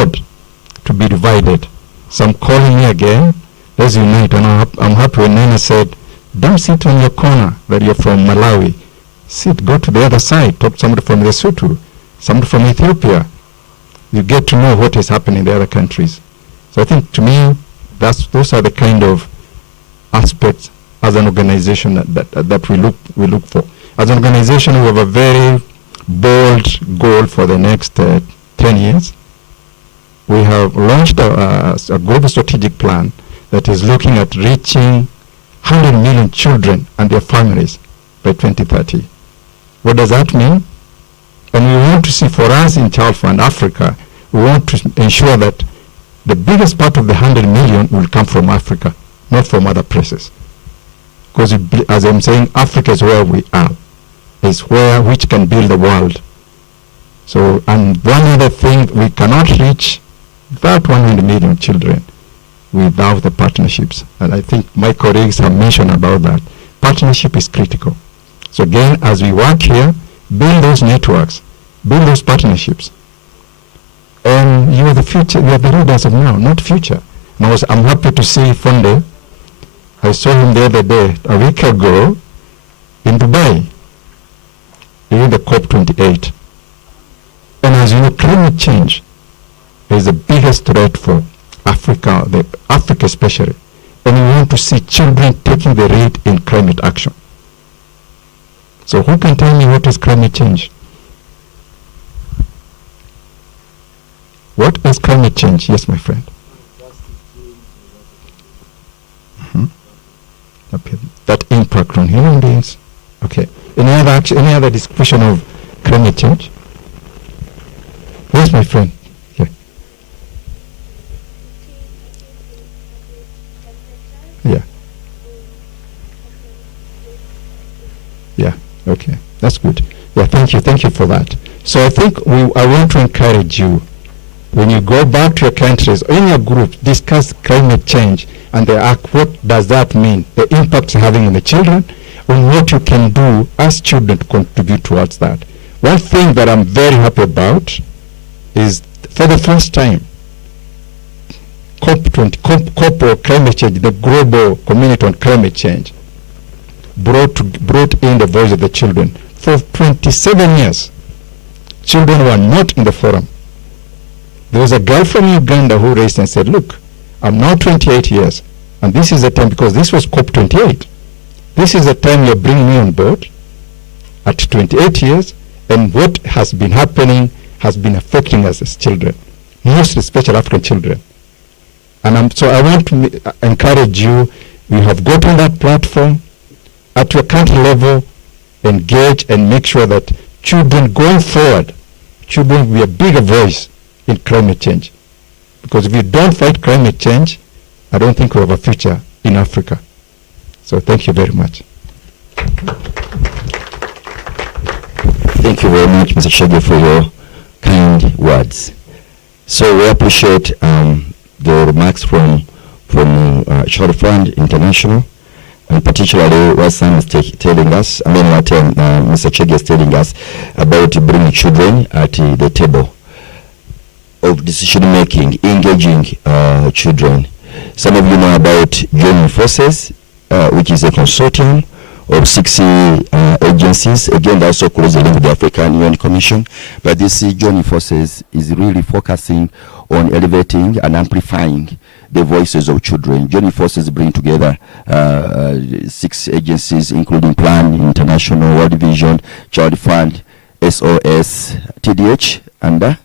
afford to be divided. So I'm calling you again, let's unite. And I'm happy when Nana said, don't sit on your corner that you're from Malawi. Sit, go to the other side, talk to somebody from Lesotho, somebody from Ethiopia. You get to know what is happening in the other countries. So I think, to me, those are the kind of aspects as an organization that we look for. As an organization, we have a very bold goal for the next 10 years. We have launched a global strategic plan that is looking at reaching 100 million children and their families by 2030. What does that mean? And we want to see, for us in Child Fund Africa, we want to ensure that the biggest part of the 100 million will come from Africa, not from other places. Because, as I'm saying, Africa is where we are. It's which can build the world. So, and one other thing, we cannot reach that 100 million children without the partnerships. And I think my colleagues have mentioned about that. Partnership is critical. So again, as we work here, build those networks, build those partnerships. And you are the future, you are the leaders of now, not future. And I'm happy to see Fonde. I saw him the other day, a week ago, in Dubai, during the COP28. And as you know, climate change is the biggest threat for Africa, Africa especially. And we want to see children taking the lead in climate action. So who can tell me what is climate change? What is climate change? Yes, my friend. Okay. That impact on human beings. Okay. Any other discussion of climate change? Yes, my friend. Yeah. Yeah. Yeah. Okay. That's good. Yeah. Thank you. Thank you for that. So I think I want to encourage you, when you go back to your countries, in your group, discuss climate change and what does that mean, the impact having on the children, and what you can do as children to contribute towards that. One thing that I'm very happy about is, for the first time, COP or climate change, the global community on climate change, brought in the voice of the children. For 27 years, children were not in the forum. There was a girl from Uganda who raised and said, look, I'm now 28 years, and this is the time, because this was COP28. This is the time you're bringing me on board at 28 years, and what has been happening has been affecting us as children, mostly special African children. And so I want to encourage you, you have got on that platform, at your country level, engage and make sure that children going forward, children will be a bigger voice in climate change. Because if you don't fight climate change, I don't think we have a future in Africa. So thank you very much. Thank you very much, Mr. Shege, for your kind words. So we appreciate the remarks from Child Fund International, and particularly what Sam is telling us, what Mr. Shege is telling us about bringing children at the table of decision making, engaging children. Some of you know about Joining Forces, which is a consortium of 60 agencies. Again, that also closely linked with the African Union Commission. But this Joining Forces is really focusing on elevating and amplifying the voices of children. Joining Forces bring together 6 agencies, including Plan International, World Vision, Child Fund, SOS, TDH, and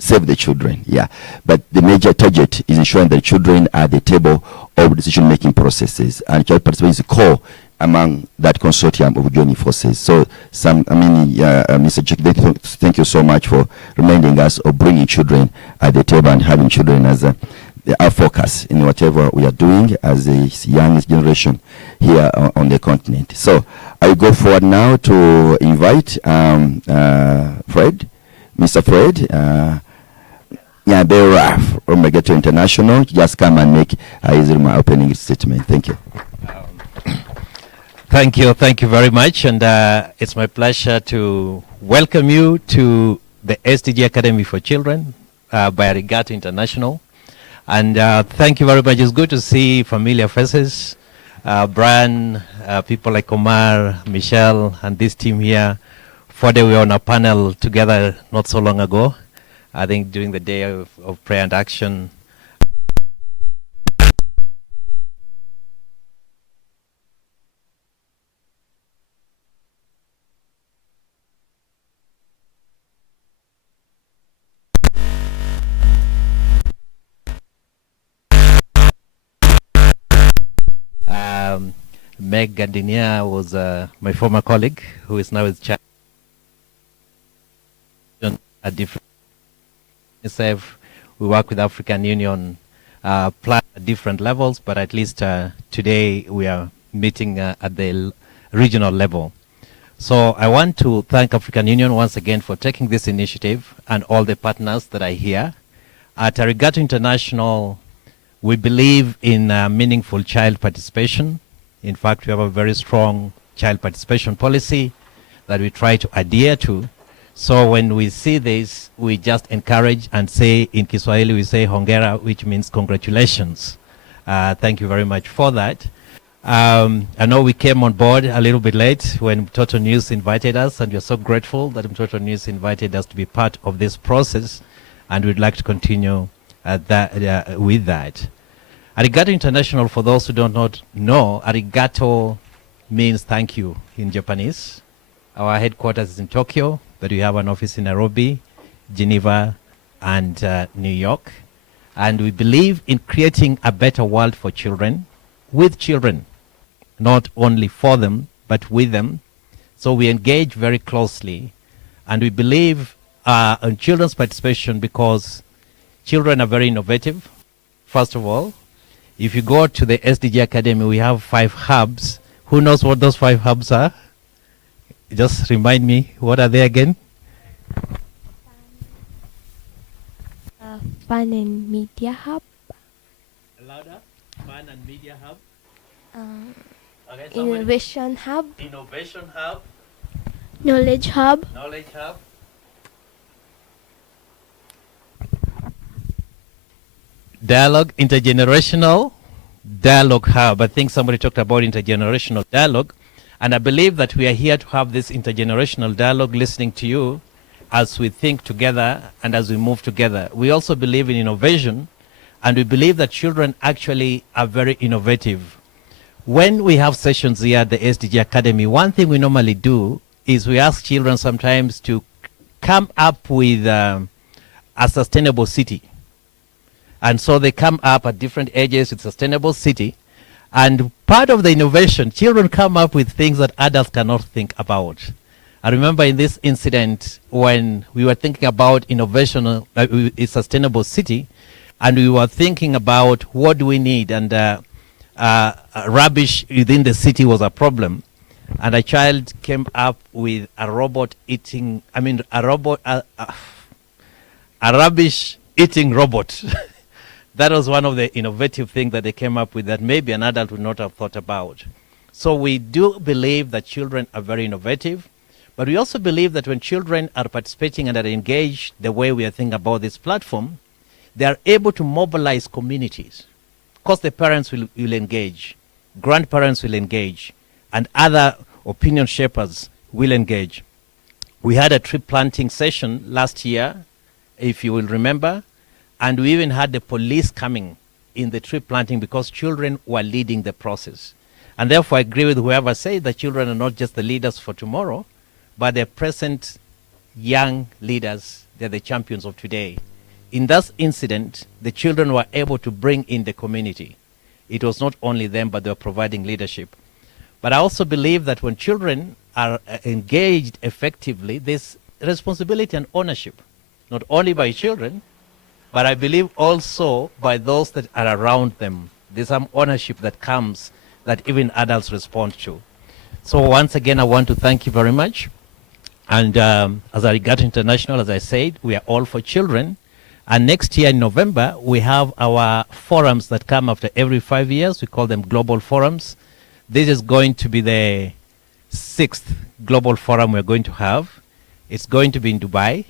Save the Children. Yeah, but the major target is ensuring that children are at the table of decision-making processes, and child participation is core among that consortium of Joining Forces. So, Mr. Chick, thank you so much for reminding us of bringing children at the table and having children as our focus in whatever we are doing as a youngest generation here on the continent. So, I go forward now to invite Fred, Mr. Fred. Nyabera from Megato International, just come and make his opening statement. Thank you. Thank you very much, and it's my pleasure to welcome you to the SDG Academy for Children, by Arigato International. And thank you very much. It's good to see familiar faces. Brian, people like Omar, Michelle, and this team here. Fode, we were on a panel together not so long ago. I think during the day of prayer and action. Meg Gardinia was my former colleague, who is now with Chad at different. We work with African Union plan at different levels, but at least today we are meeting at the regional level. So I want to thank African Union once again for taking this initiative and all the partners that are here. At Arigato International, we believe in meaningful child participation. In fact, we have a very strong child participation policy that we try to adhere to. So when we see this, we just encourage and say, in Kiswahili, we say hongera, which means congratulations. Thank you very much for that. I know we came on board a little bit late when Mtoto News invited us, and we're so grateful that Mtoto News invited us to be part of this process, and we'd like to continue with that. Arigato International, for those who don't know, arigato means thank you in Japanese. Our headquarters is in Tokyo, but we have an office in Nairobi, Geneva, and New York. And we believe in creating a better world for children, with children, not only for them, but with them. So we engage very closely, and we believe in children's participation because children are very innovative, first of all. If you go to the SDG Academy, we have 5 hubs. Who knows what those 5 hubs are? Just remind me, what are they again? Fun and Media Hub. Louder. Fun and Media Hub. Okay, Innovation Hub. Innovation Hub. Knowledge Hub. Knowledge Hub. Dialogue, intergenerational dialogue hub. I think somebody talked about intergenerational dialogue, and I believe that we are here to have this intergenerational dialogue, listening to you as we think together and as we move together. We also believe in innovation, and we believe that children actually are very innovative. When we have sessions here at the SDG Academy, one thing we normally do is we ask children sometimes to come up with a sustainable city. And so they come up at different ages with sustainable city. And part of the innovation, children come up with things that adults cannot think about. I remember in this incident when we were thinking about innovation, a sustainable city, and we were thinking about what do we need, and rubbish within the city was a problem. And a child came up with a robot eating, a rubbish eating robot. That was one of the innovative things that they came up with that maybe an adult would not have thought about. So we do believe that children are very innovative, but we also believe that when children are participating and are engaged the way we are thinking about this platform, they are able to mobilize communities. Of course, the parents will engage, grandparents will engage, and other opinion shapers will engage. We had a tree planting session last year, if you will remember, and we even had the police coming in the tree planting because children were leading the process. And therefore I agree with whoever said that children are not just the leaders for tomorrow, but they're present young leaders. They're the champions of today. In that incident, the children were able to bring in the community. It was not only them, but they were providing leadership. But I also believe that when children are engaged effectively, there's responsibility and ownership, not only by children, but I believe also by those that are around them. There's some ownership that comes that even adults respond to. So once again, I want to thank you very much. And as Arigato International, as I said, we are all for children. And next year in November, we have our forums that come after every 5 years. We call them global forums. This is going to be the 6th global forum we're going to have. It's going to be in Dubai.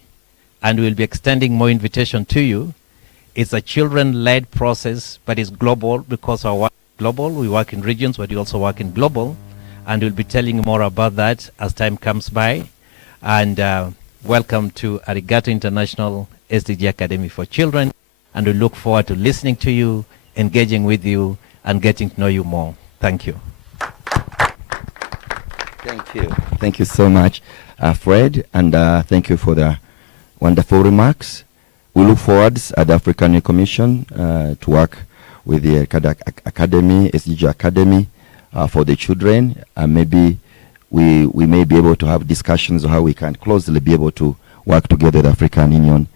and we'll be extending more invitation to you. It's a children-led process, but it's global because our work is global. We work in regions, but we also work in global. And we'll be telling you more about that as time comes by. And welcome to Arigato International SDG Academy for Children. And we look forward to listening to you, engaging with you, and getting to know you more. Thank you. Thank you. Thank you so much, Fred, and thank you for the wonderful remarks. We look forward at the African Union Commission to work with the Academy, SDG Academy, for the children. Maybe we may be able to have discussions on how we can closely be able to work together with the African Union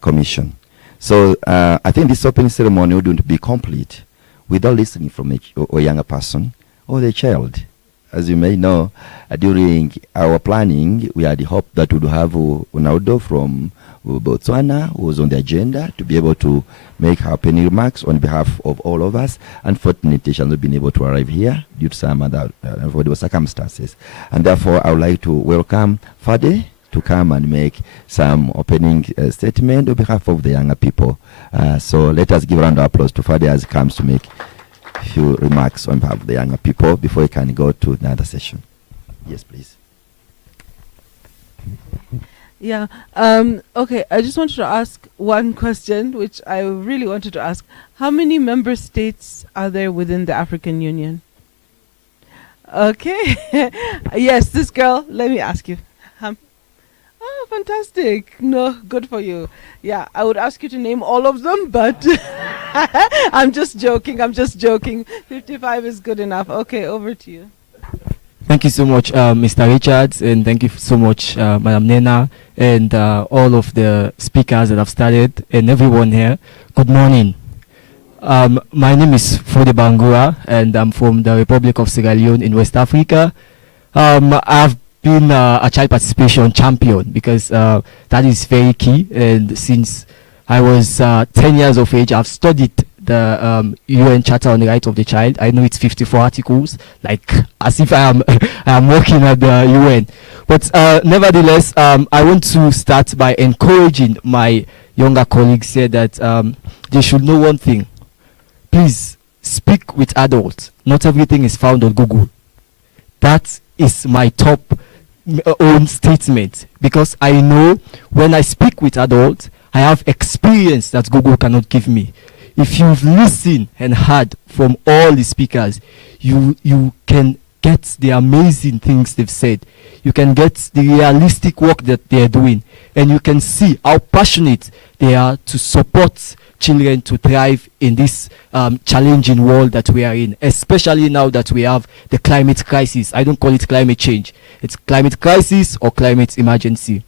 Commission. So I think this opening ceremony wouldn't be complete without listening from a younger person or the child. As you may know, during our planning, we had the hope that we would have Ronaldo from Botswana, who was on the agenda, to be able to make her opening remarks on behalf of all of us. Unfortunately, she has not been able to arrive here due to some other circumstances. And therefore, I would like to welcome Fade to come and make some opening statement on behalf of the younger people. So let us give a round of applause to Fade as he comes to make a few remarks on behalf of the younger people before we can go to another session. Yes, please. Yeah. Okay. I just wanted to ask one question, which I really wanted to ask. How many member states are there within the African Union? Okay. Yes, this girl. Let me ask you. Oh, fantastic. No, good for you. Yeah, I would ask you to name all of them, but I'm just joking. 55 is good enough. Okay, over to you. Thank you so much, Mr. Richards, and thank you so much, Madam Nena, and all of the speakers that have started, and everyone here. Good morning. My name is Fode Bangura, and I'm from the Republic of Sierra Leone in West Africa. I've been a child participation champion because that is very key, and since I was 10 years of age, I've studied the UN Charter on the Right of the Child. I know it's 54 articles, like as if I am working at the UN. But nevertheless, I want to start by encouraging my younger colleagues here that they should know one thing. Please speak with adults. Not everything is found on Google. That is my top own statement, because I know when I speak with adults, I have experience that Google cannot give me. If you've listened and heard from all the speakers, you can get the amazing things they've said. You can get the realistic work that they're doing, and you can see how passionate they are to support children to thrive in this challenging world that we are in, especially now that we have the climate crisis. I don't call it climate change. It's climate crisis or climate emergency.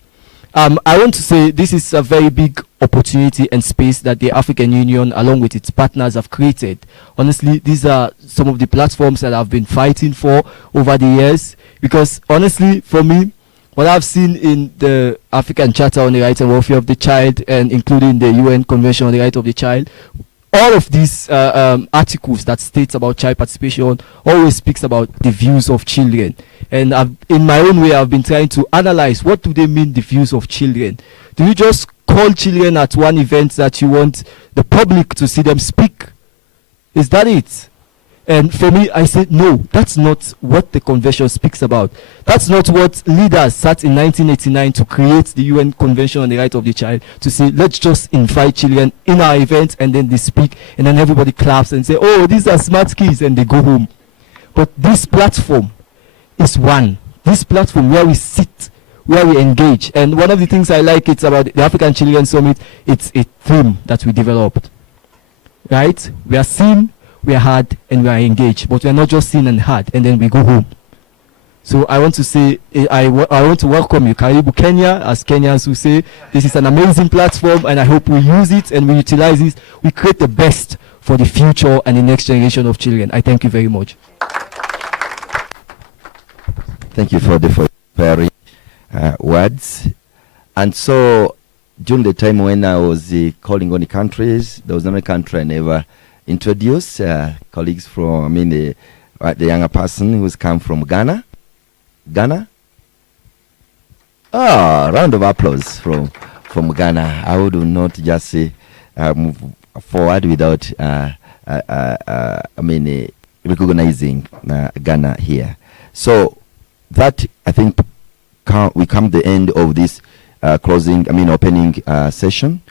I want to say this is a very big opportunity and space that the African Union, along with its partners, have created. Honestly, these are some of the platforms that I've been fighting for over the years, because honestly, for me, what I've seen in the African Charter on the Rights and Welfare of the Child, and including the UN Convention on the Right of the Child, all of these articles that states about child participation always speaks about the views of children. And in my own way, I've been trying to analyze, what do they mean, the views of children? Do you just call children at one event that you want the public to see them speak? Is that it? And for me, I said, no, that's not what the convention speaks about. That's not what leaders sat in 1989 to create the UN Convention on the Right of the Child, to say, let's just invite children in our event, and then they speak, and then everybody claps and say, oh, these are smart kids, and they go home. But this platform is one. This platform where we sit, where we engage. And one of the things I like it's about the African Children Summit, it's a theme that we developed. Right? We are seen, we are heard, and we are engaged. But we are not just seen and heard, and then we go home. So I want to say, I want to welcome you, Karibu Kenya, as Kenyans who say, this is an amazing platform, and I hope we use it and we utilize it. We create the best for the future and the next generation of children. I thank you very much. Thank you for the very words. And so during the time when I was calling on the countries, there was another country I never introduced. Colleagues from, the younger person who's come from Ghana. Ghana? Ah, round of applause from from Ghana. I would not just say move forward without recognizing Ghana here. So that, I think, we come to the end of this opening session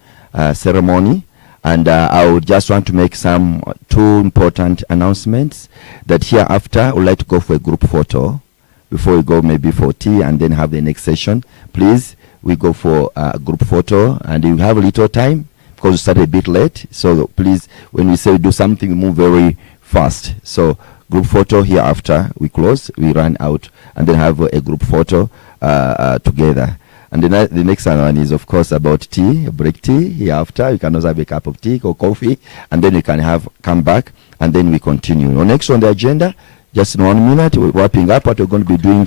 ceremony. And I would just want to make two important announcements, that hereafter I would like to go for a group photo before we go maybe for tea and then have the next session. Please, we go for a group photo, and you have a little time because we started a bit late. So please, when we say we do something, we move very fast. So group photo hereafter, we close, we run out, and then have a group photo together. And the next one is, of course, about tea, break tea. Hereafter, you can also have a cup of tea or coffee, and then you can come back, and then we continue. Next on the agenda, just in 1 minute, we're wrapping up what we're going to be doing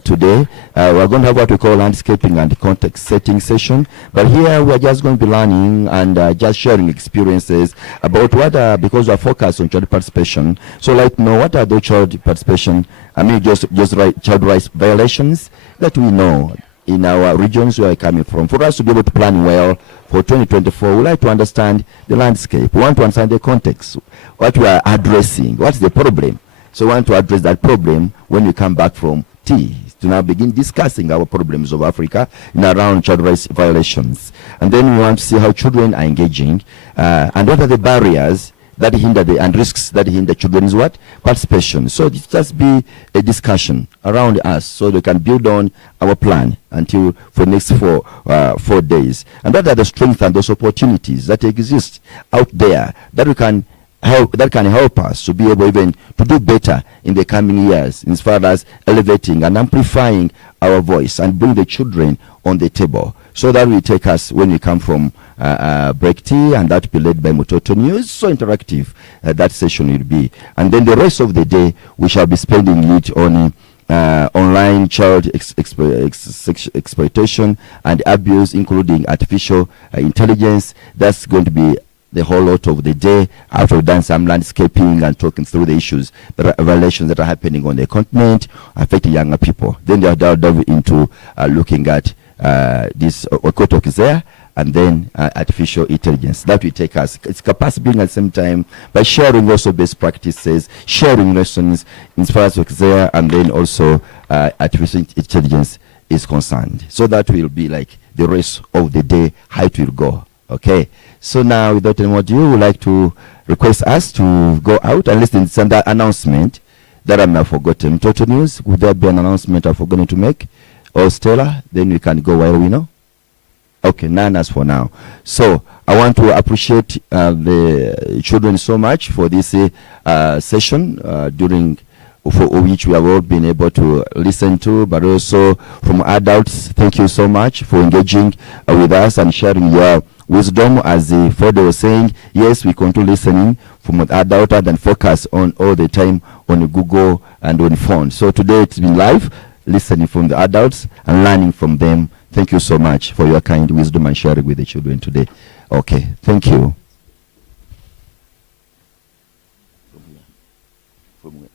today. We're going to have what we call landscaping and context setting session. But here we're just going to be learning and just sharing experiences about what, because we're focused on child participation. So like, what are the child participation, child rights violations that we know in our regions where we're coming from. For us to be able to plan well for 2024, we like to understand the landscape. We want to understand the context, what we are addressing, what's the problem. So we want to address that problem when we come back from tea, to now begin discussing our problems of Africa in around child rights violations. And then we want to see how children are engaging, and what are the barriers that hinder and risks that hinder children's participation. So it just be a discussion around us, so they can build on our plan until for next 4 days. And what are the strengths and those opportunities that exist out there that we can help us to be able even to do better in the coming years, as far as elevating and amplifying our voice and bring the children on the table. So that will take us when we come from break tea, and that will be led by Mutoto News. So interactive that session will be. And then the rest of the day, we shall be spending it on online child exploitation and abuse, including artificial intelligence. That's going to be the whole lot of the day, after we've done some landscaping and talking through the issues, the violations that are happening on the continent, affecting younger people. Then they'll delve into looking at this Okotok is there, and then artificial intelligence. That will take us, it's capacity building at the same time, by sharing also best practices, sharing lessons as far as there, and then also artificial intelligence is concerned. So that will be like the rest of the day, how it will go. Okay. So now, without any more ado, we would like to request us to go out and listen to some announcement that I may have forgotten. Total News, would there be an announcement I've forgotten to make? Or Stella, then we can go while we know. Okay, none as for now. So I want to appreciate the children so much for this session for which we have all been able to listen to, but also from adults. Thank you so much for engaging with us and sharing your wisdom. As Fode was saying, yes, we continue listening from an adult and focus on all the time on Google and on phone. So today it's been live, listening from the adults and learning from them. Thank you so much for your kind wisdom and sharing with the children today. Okay, thank you.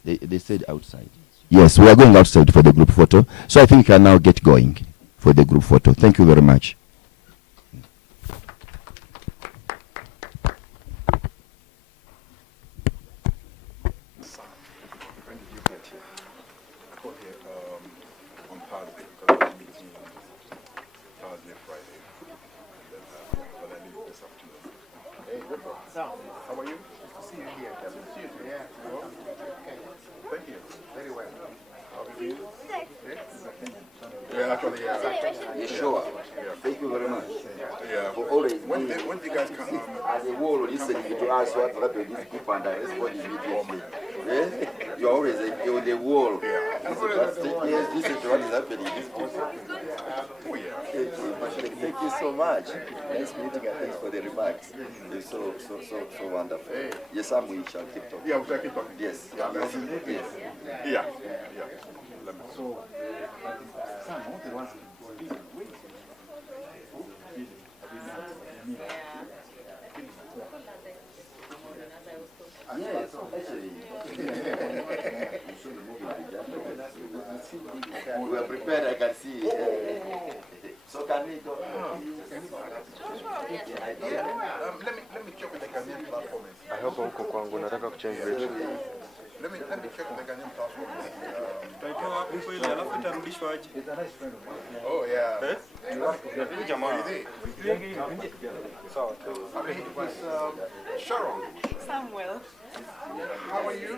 They said outside. Yes, we are going outside for the group photo. So I think we can now get going for the group photo. Thank you very much. How are you? Good to see you here. Good to see you too. Yeah. Okay. Thank you. Very well. How are you? Yeah, actually, yeah. Sure. Yeah. Thank you very much. Yeah. For always When did you guys come? as a whole listening to us what happened this group, and I respond immediately. Yes? You're always on the wall. Yeah. This is what is happening in this group. Oh, yeah. Thank you so much. Nice meeting, and thanks for the remarks. It's so wonderful. Yes, Sam, we shall keep talking. Yeah, we'll keep talking. Yes. Yeah. Yes. Yeah. So, Sam, I want to ask you. Yes, actually. We are prepared, I can see. So can we go? Let me check with the Ghanaian platform. I hope huko kwangu nataka kuchange rate. Let me check with the Ghanaian platform. Oh yeah. Jamaa. Sawa. Sharon. Samuel. How are you?